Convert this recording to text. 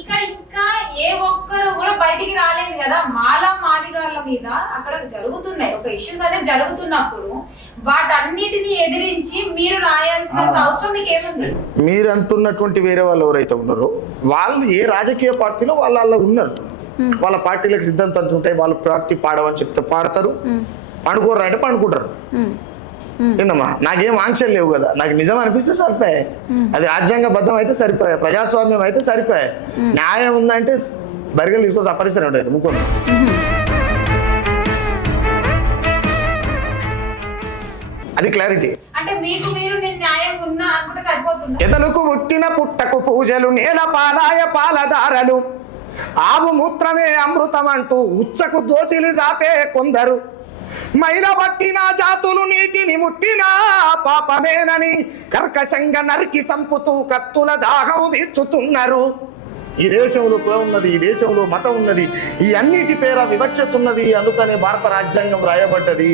ఇక్కడ ఇంకా ఏ ఒక్కరు కూడా బయటికి రాలేదు కదా. మాలా మాదిగాళ్ళ మీద అక్కడ జరుగుతున్నాయి ఒక ఇష్యూస్ అనేది జరుగుతున్నప్పుడు వాటన్నిటిని ఎదిరించి మీరు రాయాల్సిన అవసరం మీకు ఏముంది? మీరు అంటున్నటువంటి వేరే వాళ్ళు ఎవరైతే ఉన్నారో వాళ్ళు ఏ రాజకీయ పార్టీలో వాళ్ళ ఉన్నారు. వాళ్ళ పార్టీలకు సిద్ధాంతాలు ఉంటాయి. వాళ్ళ పార్టీ పాడమని చెప్తే పాడతారు, పండుకోరు అంటే పండుకుంటారు. ఏందమ్మా, నాకేం ఆంక్షలు లేవు కదా. నాకు నిజం అనిపిస్తే సరిపోయాయి. అది రాజ్యాంగబద్ధం అయితే సరిపోయాయి, ప్రజాస్వామ్యం అయితే సరిపోయాయి. న్యాయం ఉందంటే బరిగలు తీసుకొని అపరిస్తారు ఉంటాయి ముక్కొని. అది క్లారిటీ. అంటే మీకు మీరు నేను న్యాయం ఉన్నా అనుకుంటే సరిపోతుంది. ఎదలకు పుట్టిన పుట్టకు పూజలు, నేల పాలాయ పాలదారలు, ఆవు మూత్రమే అమృతం అంటూ ఉచ్చకు దోసిలి చాపే కొందరు, మైల పట్టిన జాతులు నీటిని ముట్టినా పాపమేనని కర్కశంగా నరికి సంపుతూ కత్తుల దాహం తీర్చుతున్నారు. ఈ దేశంలో కులం ఉన్నది, ఈ దేశంలో మతం ఉన్నది, ఈ అన్నిటి పేర వివక్షత ఉన్నది. అందుకనే భారత రాజ్యాంగం రాయబడ్డది.